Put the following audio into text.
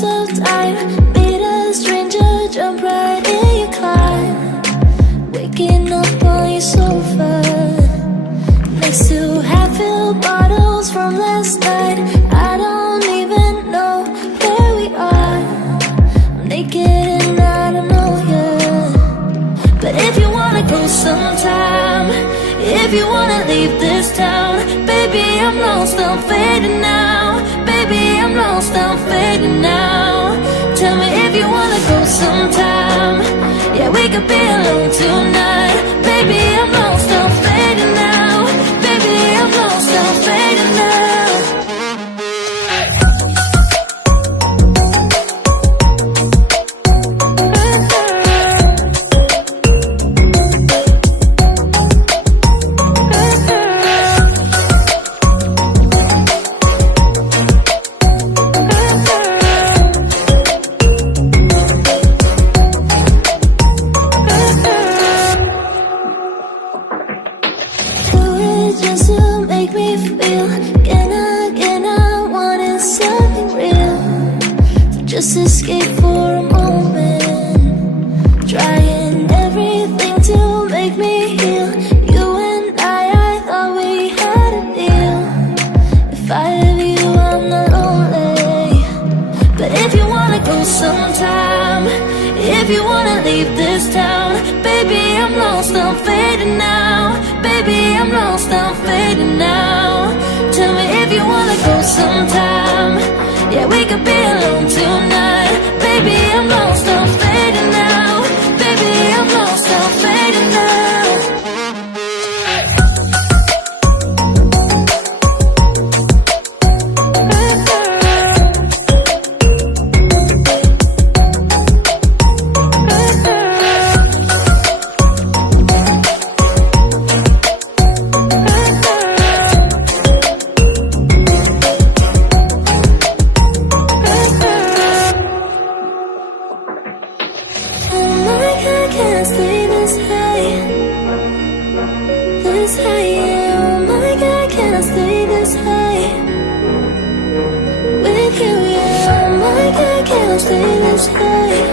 waste of time. Meet a stranger, jump right in your climb. Waking up on your sofa next to half-filled bottles from last night. I don't even know where we are. I'm naked and I don't know you. But if you wanna go sometime, if you wanna leave this town, baby, I'm lost, I'm fading now. Baby, I'm lost, I'm fading now. Tell me if you wanna go sometime. Yeah, we could be alone tonight. Baby, I'm lost, I'm fading now. Baby, I'm lost, I'm fading now. Just to make me feel again, I wanted something real. So just escape for a moment, trying everything to make me heal. You and I thought we had a deal. If I have you, I'm not lonely. But if you wanna go sometime, if you wanna leave this town, baby, I'm lost, I'm fading now. Baby, I'm lost, I'm fading now. Tell me if you wanna go sometime. Yeah, we could be alone tonight. Baby, I'm lost, I'm fading now. Baby, I'm lost, I'm fading now. Can't stay this high, yeah. Oh my God, can I stay this high with you, yeah. Oh my God, can I stay this high?